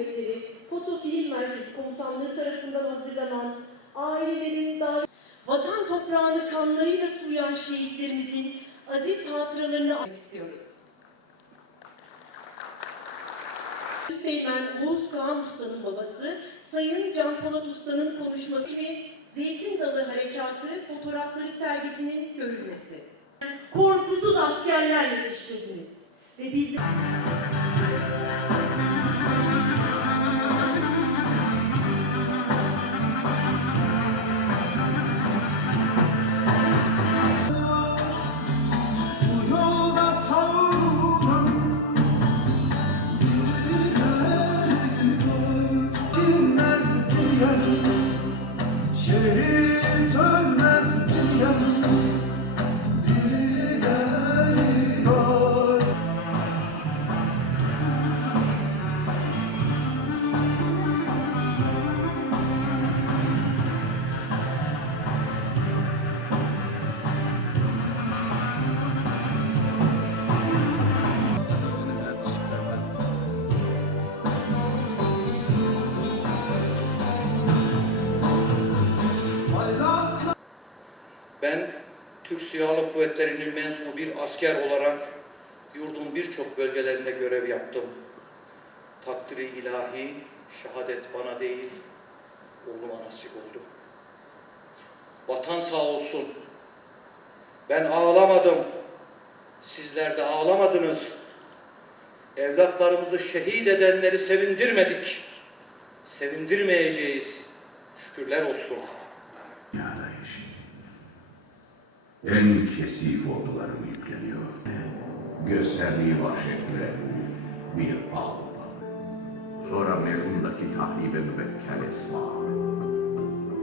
Kuvvetleri Fotofilm Merkezi Komutanlığı tarafından hazırlanan ailelerin davet vatan toprağını kanlarıyla suyan şehitlerimizin aziz hatıralarını anmak istiyoruz. Üsteğmen Oğuz Kağan Usta'nın babası Sayın Can Polat Usta'nın konuşması ve Zeytin Dalı Harekatı fotoğrafları sergisinin görülmesi. Korkusuz askerler yetiştirdiniz ve biz Bu yolda Türk Silahlı Kuvvetleri'nin mensubu bir asker olarak yurdun birçok bölgelerinde görev yaptım. Takdiri ilahi, şehadet bana değil, oğluma nasip oldu. Vatan sağ olsun. Ben ağlamadım. Sizler de ağlamadınız. Evlatlarımızı şehit edenleri sevindirmedik. Sevindirmeyeceğiz. Şükürler olsun. Dünyada yaşayın. En kesif ordularım yükleniyor. Gösterdiği vahşetle bir ağ. Sonra Melun'daki tahribe mübekkel esma.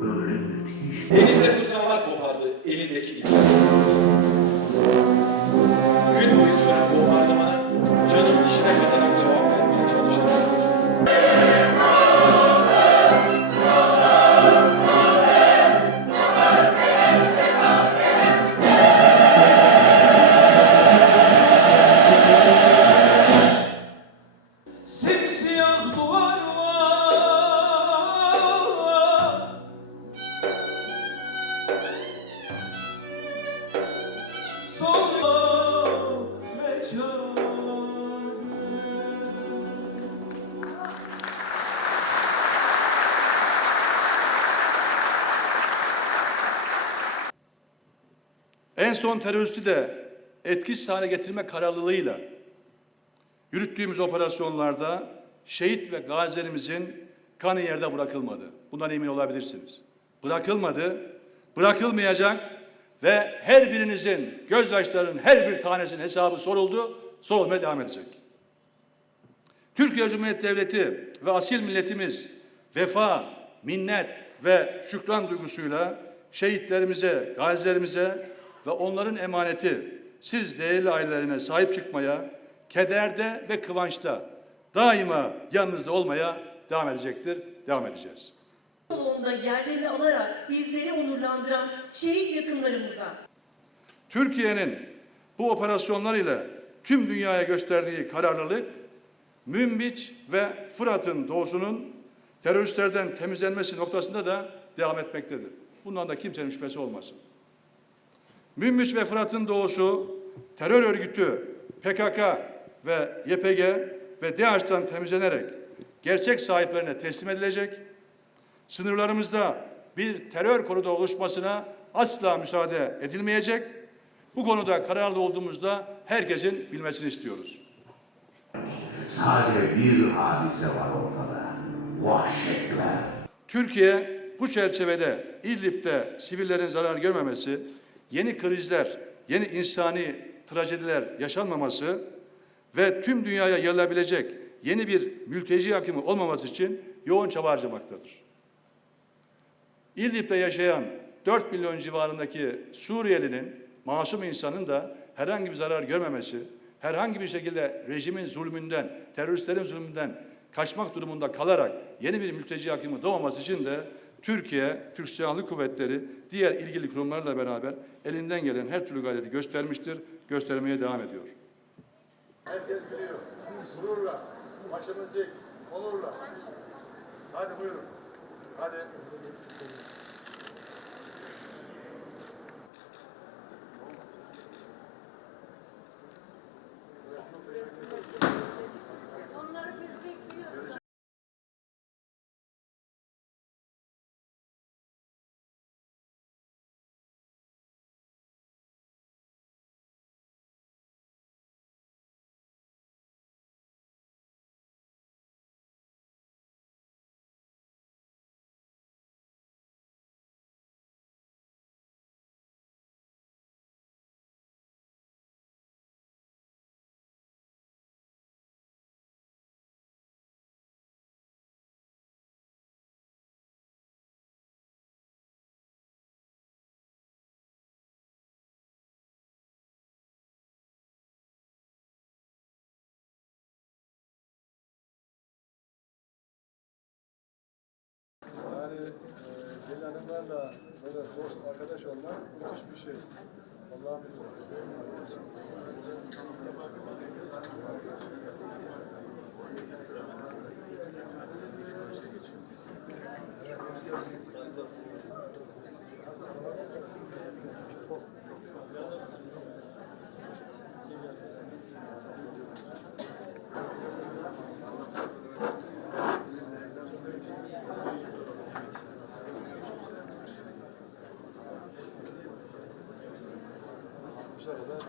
Öyle müthiş. Denizde fırtınalar kopardı elindeki ipler. En son teröristi de etkisiz hale getirme kararlılığıyla yürüttüğümüz operasyonlarda şehit ve gazilerimizin kanı yerde bırakılmadı. Bundan emin olabilirsiniz. Bırakılmadı, bırakılmayacak ve her birinizin gözyaşlarının her bir tanesinin hesabı soruldu, sorulmaya devam edecek. Türkiye Cumhuriyeti Devleti ve asil milletimiz vefa, minnet ve şükran duygusuyla şehitlerimize, gazilerimize ve onların emaneti siz değerli ailelerine sahip çıkmaya, kederde ve kıvançta daima yanınızda olmaya devam edecektir, devam edeceğiz. yolunda yerlerini alarak bizleri onurlandıran şehit yakınlarımıza Türkiye'nin bu operasyonlar ile tüm dünyaya gösterdiği kararlılık, Münbiç ve Fırat'ın doğusunun teröristlerden temizlenmesi noktasında da devam etmektedir. Bundan da kimsenin şüphesi olmasın. Münbiç ve Fırat'ın doğusu terör örgütü PKK ve YPG ve DAEŞ'ten temizlenerek gerçek sahiplerine teslim edilecek. Sınırlarımızda bir terör koridoru oluşmasına asla müsaade edilmeyecek. Bu konuda kararlı olduğumuzda herkesin bilmesini istiyoruz. Sadece bir hadise var ortada. Vahşetler. Türkiye bu çerçevede İdlib'de sivillerin zarar görmemesi, yeni krizler, yeni insani trajediler yaşanmaması ve tüm dünyaya yayılabilecek yeni bir mülteci akımı olmaması için yoğun çaba harcamaktadır. İdlib'de yaşayan 4 milyon civarındaki Suriyelinin, masum insanın da herhangi bir zarar görmemesi, herhangi bir şekilde rejimin zulmünden, teröristlerin zulmünden kaçmak durumunda kalarak yeni bir mülteci akımı doğmaması için de Türkiye, Türk Silahlı Kuvvetleri diğer ilgili kurumlarla beraber elinden gelen her türlü gayreti göstermiştir, göstermeye devam ediyor. Herkes biliyor. Gururla başımızı Olurlar. Hadi buyurun. Hadi. Gelin hanımlarla böyle dost arkadaş olmak müthiş bir şey. Allah'ım bilir. başarıda devam.